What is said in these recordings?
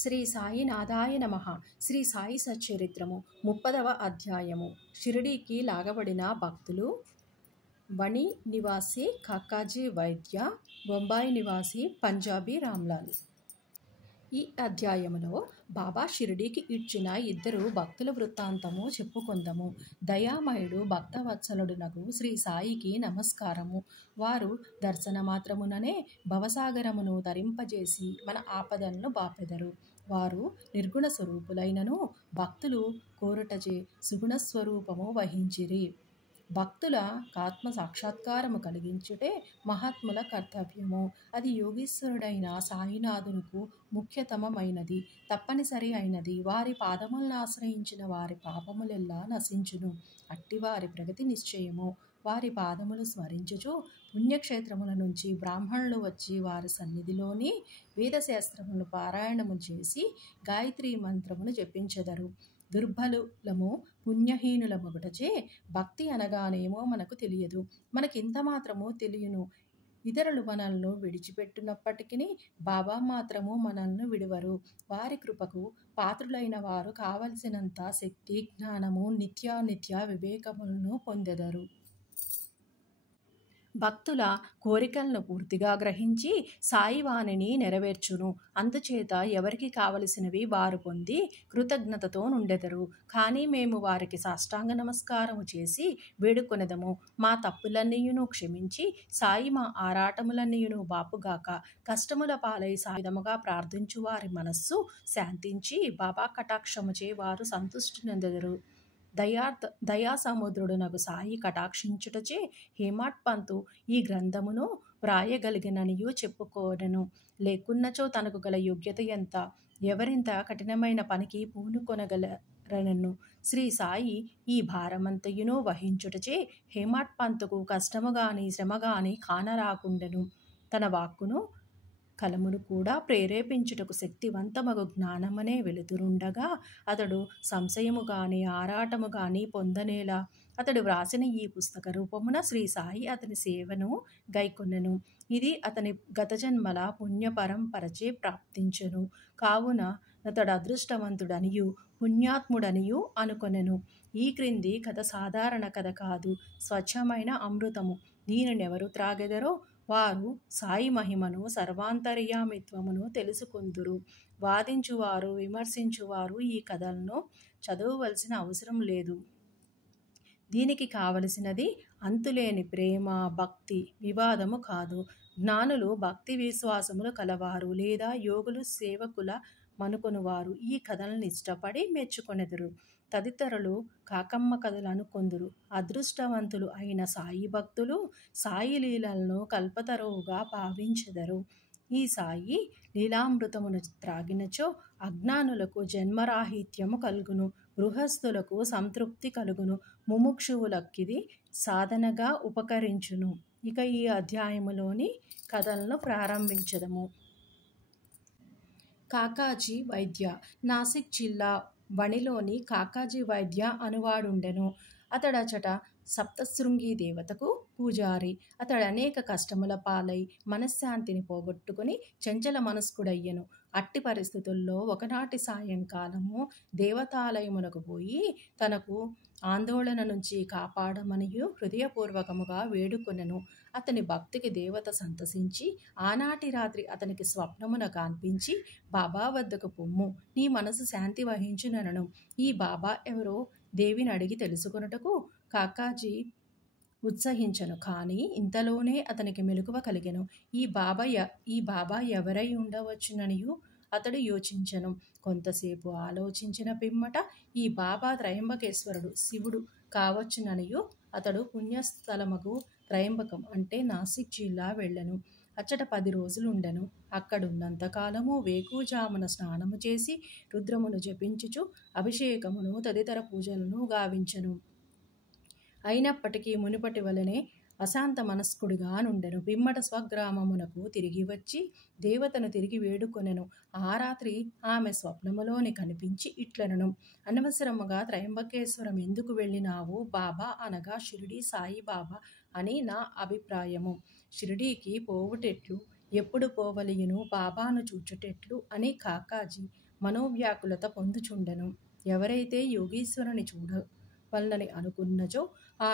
శ్రీ సాయినాథాయ నమః. శ్రీ సాయి సచ్చరిత్రము 30వ అధ్యాయము. షిరిడీకి లాగబడిన భక్తులు. వణి నివాసి కాకాజీ వైద్య, బొంబాయి నివాసి పంజాబీ రామ్లాల్. ఈ అధ్యాయములో బాబా షిరిడీకి ఇచ్చిన ఇద్దరు భక్తుల వృత్తాంతము చెప్పుకుందాము. దయామయుడు భక్తవత్సలుడునకు శ్రీ సాయికి నమస్కారము. వారు దర్శనమాత్రముననే భవసాగరమును తరింపజేసి మన ఆపదలను బాపెదరు. వారు నిర్గుణ స్వరూపులైనను భక్తులు కోరుటచే సుగుణస్వరూపము వహించిరి. భక్తుల ఆత్మ సాక్షాత్కారము కలిగించుటే మహాత్ముల కర్తవ్యము. అది యోగీశ్వరుడైన సాయినాథునకు ముఖ్యతమమైనది, తప్పనిసరి అయినది. వారి పాదములను ఆశ్రయించిన వారి పాపములెల్లా నశించును. అట్టివారి ప్రగతి నిశ్చయము. వారి పాదములు స్మరించుచు పుణ్యక్షేత్రముల నుంచి బ్రాహ్మణులు వచ్చి వారి సన్నిధిలోని వేదశాస్త్రములను పారాయణము చేసి గాయత్రీ మంత్రమును జపించెదరు. దుర్బలులము పుణ్యహీనులమగుటచే భక్తి అనగానేమో మనకు తెలియదు. మనకింత మాత్రము తెలియను. ఇతరులు మనల్ని విడిచిపెట్టినప్పటికీ బాబా మాత్రము మనల్ని విడువరు. వారి కృపకు పాత్రులైన వారు కావలసినంత శక్తి, జ్ఞానము, నిత్యానిత్య వివేకములను పొందెదరు. భక్తుల కోరికలను పూర్తిగా గ్రహించి సాయి వాణిని నెరవేర్చును. అందుచేత ఎవరికి కావలసినవి వారు పొంది కృతజ్ఞతతో నుండెదరు. కానీ మేము వారికి సాష్టాంగ నమస్కారము చేసి వేడుకొనెదము. మా తప్పులన్నీయును క్షమించి సాయి మా ఆరాటములన్నీయును బాపుగాక. కష్టముల పాలై సాయుధముగా ప్రార్థించు వారి మనస్సు శాంతించి బాబా కటాక్షముచే వారు సంతుష్టి నొందెదరు. దయాసముద్రుడునగు సాయి కటాక్షించుటచే హేమాడ్ పంతు ఈ గ్రంథమును వ్రాయగలిగిననియు చెప్పుకోనెను. లేకున్నచో తనకు గల యోగ్యత ఎంత, ఎవరింత కఠినమైన పనికి పూనుకొనగలరనెను. శ్రీ సాయి ఈ భారమంతయును వహించుటచే హేమాడ్ పంతుకు కష్టముగాని శ్రమగాని కానరాకుండెను. తన వాక్కును కలమును కూడా ప్రేరేపించుటకు శక్తివంతమగు జ్ఞానమనే వెలుతురుండగా అతడు సంశయము గాని ఆరాటము గాని పొందనేలా. అతడు వ్రాసిన ఈ పుస్తక రూపమున శ్రీ సాయి అతని సేవను గైకొనెను. ఇది అతని గత జన్మల పుణ్య పరంపరచే ప్రాప్తించెను. కావున అతడు అదృష్టవంతుడనియు పుణ్యాత్ముడనియు అనుకొనెను. ఈ క్రింది కథ సాధారణ కథ కాదు, స్వచ్ఛమైన అమృతము. దీనినెవరు త్రాగెదరో వారు సాయి మహిమను సర్వాంతర్యామిత్వమును తెలుసుకుందురు. వాదించువారు విమర్శించువారు ఈ కథలను చదవవలసిన అవసరం లేదు. దీనికి కావలసినది అంతులేని ప్రేమ, భక్తి, వివాదము కాదు. జ్ఞానులు భక్తి విశ్వాసములు కలవారు లేదా యోగులు సేవకుల మనుకొనువారు ఈ కథలను ఇష్టపడి మెచ్చుకొనెదరు. తదితరులు కాకమ్మ కథలు అనుకొందురు. అదృష్టవంతులు అయిన సాయి భక్తులు సాయి లీలలను కల్పతరువుగా భావించెదరు. ఈ సాయి లీలామృతమును త్రాగినచో అజ్ఞానులకు జన్మరాహిత్యము కలుగును, గృహస్థులకు సంతృప్తి కలుగును, ముముక్షువులకిది సాధనగా ఉపకరించును. ఇక ఈ అధ్యాయములోని కథలను ప్రారంభించదము. కాకాజీ వైద్య. నాసిక్ జిల్లా వణిలోని కాకాజీ వైద్య అనువాడుండెను. అతడచట సప్తశృంగి దేవతకు పూజారి. అతడు అనేక కష్టముల పాలై మనశ్శాంతిని పోగొట్టుకుని చంచల మనస్కుడయ్యెను. అట్టి పరిస్థితుల్లో ఒకనాటి సాయంకాలము దేవతాలయమునకు పోయి తనకు ఆందోళన నుంచి కాపాడమనియు హృదయపూర్వకముగా వేడుకొనెను. అతని భక్తికి దేవత సంతసించి ఆనాటి రాత్రి అతనికి స్వప్నమున కనిపించి బాబా వద్దకు పొమ్ము, నీ మనసు శాంతి వహించునెనను. ఈ బాబా ఎవరో దేవిని అడిగి తెలుసుకొనుటకు కాకాజీ ఉత్సహించెను. కానీ ఇంతలోనే అతనికి మెలకువ కలిగెను. ఈ బాబా ఎవరై ఉండవచ్చుననియు అతడు యోచించెను. కొంతసేపు ఆలోచించిన పిమ్మట ఈ బాబా త్రయంబకేశ్వరుడు, శివుడు కావచ్చుననియు అతడు పుణ్యస్థలమగు త్రయంబకం అంటే నాసిక్ జిల్లా వెళ్ళెను. అచ్చట 10 రోజులుండెను. అక్కడున్నంతకాలము వేకువజామున స్నానము చేసి రుద్రమును జపించుచు అభిషేకమును తదితర పూజలను గావించెను. అయినప్పటికీ మునుపటి వలనే అశాంత మనస్కుడిగా నుండెను. పిమ్మట స్వగ్రామమునకు తిరిగి వచ్చి దేవతను తిరిగి వేడుకొనెను. ఆ రాత్రి ఆమె స్వప్నములోని కనిపించి ఇట్లనెను, అనవసరముగా త్రయంబకేశ్వరం ఎందుకు వెళ్ళినావు బాబా అనగా షిరిడీ సాయి బాబా అని నా అభిప్రాయము. షిరిడీకి పోవుటెట్లు, ఎప్పుడు పోవలయును, బాబాను చూచుటెట్లు అని కాకాజీ మనోవ్యాకులత పొందుచుండెను. ఎవరైతే యోగీశ్వరుని చూడవలనని అనుకున్నచో ఆ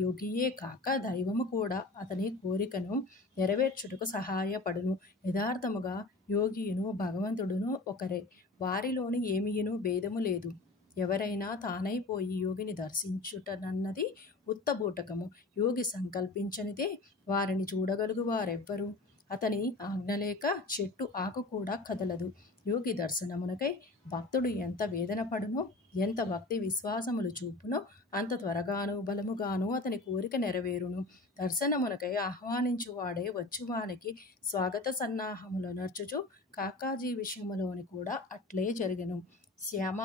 యోగియే కాక దైవము కూడా అతని కోరికను నెరవేర్చుటకు సహాయపడును. యథార్థముగా యోగియును భగవంతుడును ఒకరే, వారిలోని ఏమియును భేదము లేదు. ఎవరైనా తానైపోయి యోగిని దర్శించుటనన్నది ఉత్తబూటకము. యోగి సంకల్పించనిదే వారిని చూడగలుగు వారెవ్వరు. అతని ఆజ్ఞలేక చెట్టు ఆకు కూడా కదలదు. యోగి దర్శనమునకై భక్తుడు ఎంత వేదన పడునో, ఎంత భక్తి విశ్వాసములు చూపునో అంత త్వరగాను బలముగాను అతని కోరిక నెరవేరును. దర్శనమునకై ఆహ్వానించువాడే వచ్చువానికి స్వాగత సన్నాహములు నర్చుచు కాకాజీ విషయములోని కూడా అట్లే జరిగెను. శ్యామ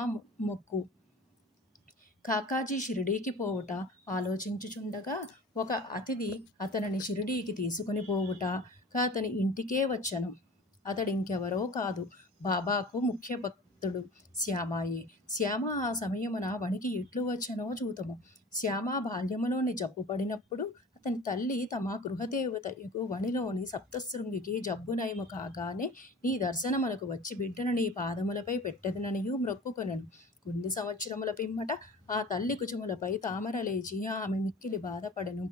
మొక్కు. కాకాజీ షిరిడీకి పోవుట ఆలోచించుచుండగా ఒక అతిథి అతనిని షిరిడీకి తీసుకుని పోవుట అతని ఇంటికే వచ్చెను. అతడింకెవరో కాదు, బాబాకు ముఖ్య భక్తుడు శ్యామాయే. శ్యామ ఆ సమయమున వణికి ఎట్లు వచ్చెనో చూతము. శ్యామ బాల్యములోని జబ్బు పడినప్పుడు అతని తల్లి తమ గృహదేవతయగు వనిలోని సప్తశృంగికి జబ్బు నయము కాగానే నీ దర్శనమునకు వచ్చి బిడ్డను నీ పాదములపై పెట్టెదననియు మ్రొక్కుకొనెను. కొన్ని సంవత్సరముల పిమ్మట ఆ తల్లి కుచములపై తామర లేచి ఆమె మిక్కిలి బాధపడెను.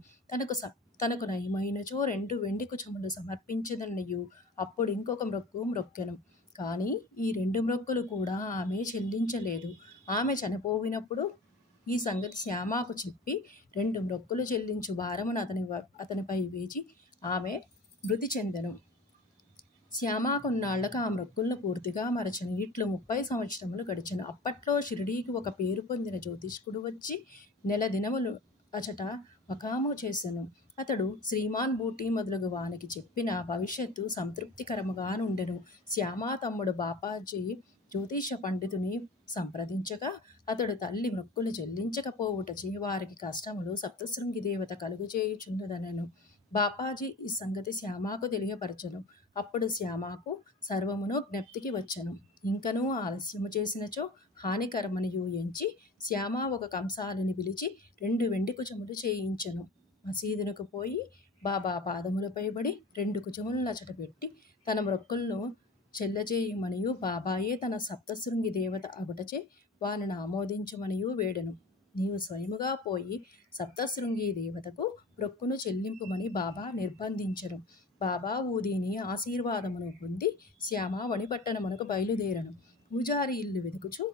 తనకు నయమైనచో 2 వెండి కుచములు సమర్పించదననియు అప్పుడు ఇంకొక మ్రొక్కెను. కానీ ఈ 2 మ్రొక్కులు కూడా ఆమె చెల్లించలేదు. ఆమె చనిపోయినప్పుడు ఈ సంగతి శ్యామకు చెప్పి 2 మ్రొక్కులు చెల్లించు భారమును అతనిపై వేచి ఆమె మృతి చెందెను. శ్యామ కొన్నాళ్లకు ఆ మ్రొక్కులను పూర్తిగా మరచెను. ఇట్లు 30 సంవత్సరములు గడిచెను. అప్పట్లో షిరిడీకి ఒక పేరు పొందిన జ్యోతిష్కుడు వచ్చి నెల దినములు అచట మకాము చేసెను. అతడు శ్రీమాన్ బూటీ మొదలగు వానికి చెప్పిన భవిష్యత్తు సంతృప్తికరముగా నుండెను. శ్యామ తమ్ముడు బాపాజీ జ్యోతిష పండితుని సంప్రదించగా అతడు తల్లి మ్రొక్కులు చెల్లించకపోవుటచే వారికి కష్టములు సప్తశృంగి దేవత కలుగుచేయుచున్నదనెను. బాపాజీ ఈ సంగతి శ్యామకు తెలియపరచెను. అప్పుడు శ్యామకు సర్వమును జ్ఞప్తికి వచ్చెను. ఇంకనూ ఆలస్యము చేసినచో హానికరమనియు ఎంచి శ్యామ ఒక కంసాలిని పిలిచి 2 వెండి కుచములు చేయించెను. మసీదునకు పోయి బాబా పాదములపై పడి 2 కుచములను నచట పెట్టి తన మ్రొక్కులను చెల్లజేయుమనియు బాబాయే తన సప్తశృంగి దేవత అగుటచే వానిని ఆమోదించుమనియు వేడెను. నీవు స్వయముగా పోయి సప్తశృంగి దేవతకు మ్రొక్కును చెల్లింపుమని బాబా నిర్బంధించెను. బాబా ఊదిని ఆశీర్వాదమును పొంది శ్యామ వణిపట్టణమునకు బయలుదేరను. పూజారి ఇల్లు వెతుకుచు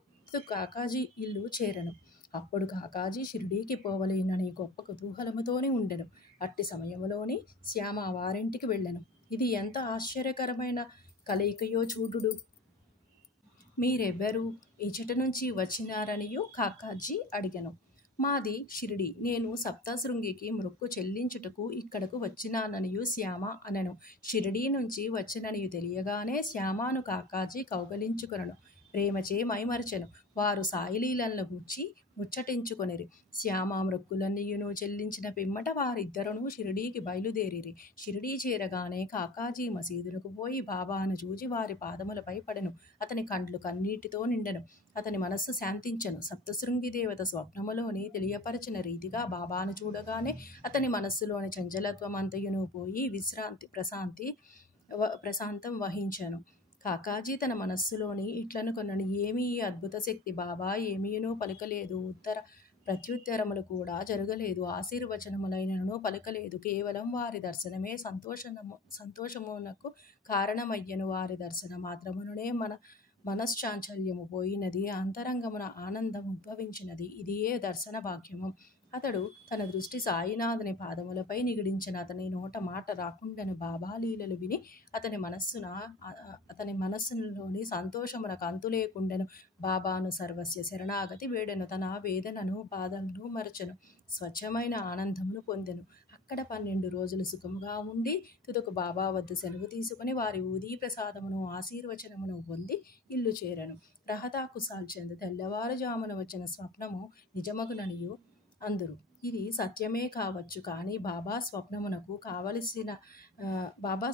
కాకాజీ ఇల్లు చేరను. అప్పుడు కాకాజీ షిరిడీకి పోవలేనని గొప్ప కుతూహలముతోనే ఉండెను. అట్టి సమయములోని శ్యామ వారింటికి వెళ్ళెను. ఇది ఎంత ఆశ్చర్యకరమైన కలయికయో చూడుడు. మీరెవ్వరు, ఇచట నుంచి వచ్చినారనియు కాకాజీ అడిగెను. మాది షిరిడి, నేను సప్తశృంగికి మ్రొక్కు చెల్లించుటకు ఇక్కడకు వచ్చినాననియు శ్యామ అనెను. షిరిడీ నుంచి వచ్చిననియు తెలియగానే శ్యామను కాకాజీ కౌగలించుకొనెను. ప్రేమచే మైమరచెను. వారు సాయిలీలను గూర్చి ముచ్చటించుకొనిరి. శ్యామ మ్రొక్కులన్నీయును చెల్లించిన పిమ్మట వారిద్దరును షిరిడీకి బయలుదేరిరి. షిరిడీ చేరగానే కాకాజీ మసీదునకు పోయి బాబాను చూచి వారి పాదములపై పడెను. అతని కండ్లు కన్నీటితో నిండెను. అతని మనస్సు శాంతించెను. సప్తశృంగి దేవత స్వప్నములోని తెలియపరచిన రీతిగా బాబాను చూడగానే అతని మనస్సులోని చంచలత్వం అంతయును పోయి ప్రశాంతం వహించెను. కాకాజీ తన మనస్సులోని ఇట్లనుకొనెను, ఏమి ఈ అద్భుత శక్తి! బాబా ఏమీయును పలుకలేదు, ప్రత్యుత్తరములు కూడా జరగలేదు, ఆశీర్వచనములైనను పలుకలేదు. కేవలం వారి దర్శనమే సంతోషమునకు కారణమయ్యను. వారి దర్శన మాత్రముననే మనశ్చాంచల్యము పోయినది, అంతరంగమున ఆనందం ఉద్భవించినది. ఇదియే దర్శన భాగ్యము. అతడు తన దృష్టి సాయినాథుని పాదములపై నిగిడించిన. అతని నోట మాట రాకుండెను. బాబా లీలలు విని అతని మనస్సులోని సంతోషమునకు అంతు లేకుండెను. బాబాను సర్వస్య శరణాగతి వేడెను. తన వేదనను బాధలను మరచెను. స్వచ్ఛమైన ఆనందమును పొందెను. అక్కడ 12 రోజులు సుఖముగా ఉండి తుదకు బాబా వద్ద సెలవు తీసుకుని వారి ఊదీ ప్రసాదమును ఆశీర్వచనమును పొంది ఇల్లు చేరను. రహతా కుశాల్ చంద్ తెల్లవారుజామున వచ్చిన స్వప్నము నిజమగుననియు అందురు. ఇది సత్యమే కావచ్చు, కానీ బాబా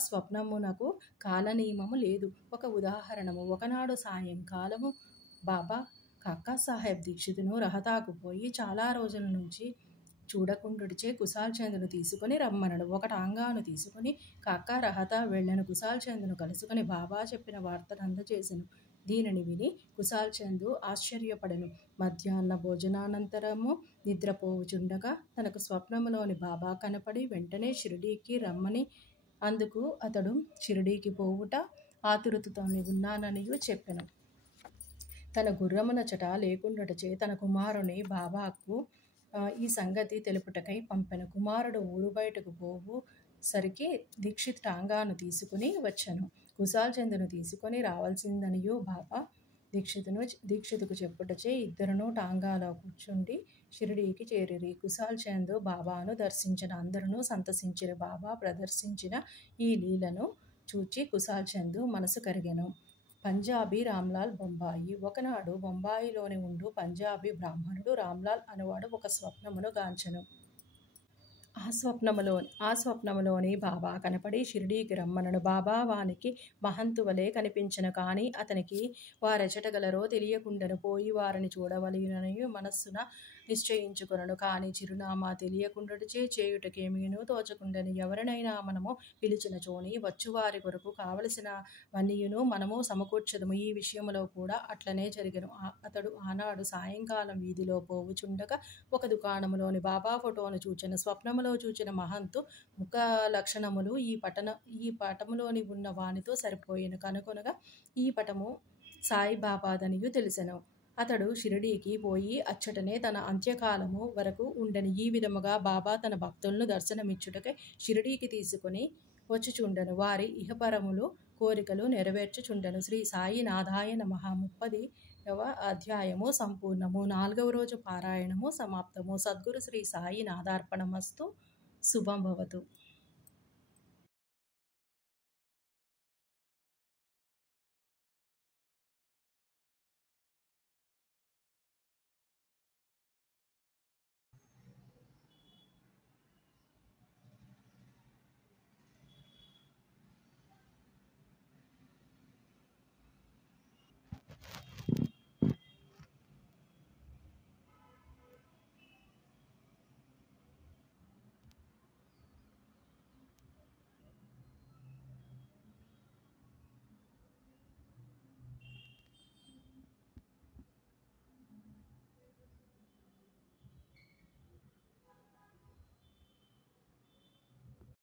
స్వప్నమునకు కాలనియమము లేదు. ఒక ఉదాహరణము. ఒకనాడు సాయంకాలము బాబా కాకా సాహెబ్ దీక్షితును రహతాకు పోయి చాలా రోజుల నుంచి చూడకుండుడిచే కుశాల్ చంద్ను తీసుకుని రమ్మనడు. ఒక టాంగాను తీసుకుని కాకా రహతా వెళ్ళను. కుశాల్ చంద్ను కలుసుకుని బాబా చెప్పిన వార్తను అందజేసెను. దీనిని విని కుశాల్ చందు ఆశ్చర్యపడెను. మధ్యాహ్న భోజనానంతరము నిద్రపోవుచుండగా తనకు స్వప్నములోని బాబా కనపడి వెంటనే షిరిడీకి రమ్మని, అందుకు అతడు షిరిడీకి పోవుట ఆతురతతోనే ఉన్నాననియు చెప్పెను. తన గుర్రమునచట లేకుండుటచే తన కుమారుని బాబాకు ఈ సంగతి తెలుపుటకై పంపెను. కుమారుడు ఊరు బయటకు పోవు సరికి దీక్షిత్ టాంగాను తీసుకుని వచ్చెను. కుశాల్ చందును తీసుకొని రావాల్సిందనియు బాబా దీక్షితుకు చెప్పుటచే ఇద్దరును టాంగాలో కూర్చుండి షిరిడీకి చేరిరి. కుశాల్ చంద్ బాబాను దర్శించిన. అందరూ సంతసించిరి. బాబా ప్రదర్శించిన ఈ లీలను చూచి కుశాల్ చంద్ మనసు కరిగెను. పంజాబీ రామ్లాల్ బొంబాయి. ఒకనాడు బొంబాయిలోని ఉండు పంజాబీ బ్రాహ్మణుడు రామ్లాల్ అనువాడు ఒక స్వప్నమును గాంచెను. ఆ స్వప్నములోని బాబా కనపడి షిరిడీకి రమ్మనను. బాబా వానికి మహంతువలే కనిపించెను. కానీ అతనికి వారెచటగలరో తెలియకుండెను. పోయి వారిని చూడవలెనని మనస్సున నిశ్చయించుకొనెను. కానీ చిరునామా తెలియకుండుటచే చేయుటకేమీనూ తోచకుండెను. ఎవరినైనా మనము పిలిచినచోని వచ్చువారి కొరకు కావలసినవన్నీయును మనము సమకూర్చెదము. ఈ విషయములో కూడా అట్లనే జరిగెను. అతడు ఆనాడు సాయంకాలం వీధిలో పోవుచుండగా ఒక దుకాణములోని బాబా ఫోటోను చూచెను. స్వప్నములో చూచిన మహంతు ముఖ లక్షణములు ఈ పటములోని ఉన్న వానితో సరిపోయెను. కనుకొనగా ఈ పటము సాయిబాబాదనియు తెలిసెను. అతడు షిరిడీకి పోయి అచ్చటనే తన అంత్యకాలము వరకు ఉండెను. ఈ విధముగా బాబా తన భక్తులను దర్శనమిచ్చుటకై షిరిడీకి తీసుకుని వచ్చుచుండెను. వారి ఇహపరములు కోరికలు నెరవేర్చుచుండెను. శ్రీ సాయినాథాయ నమః. 30వ అధ్యాయము సంపూర్ణము. 4వ రోజు పారాయణము సమాప్తము. సద్గురు శ్రీ సాయినాథార్పణమస్తు. శుభం భవతు.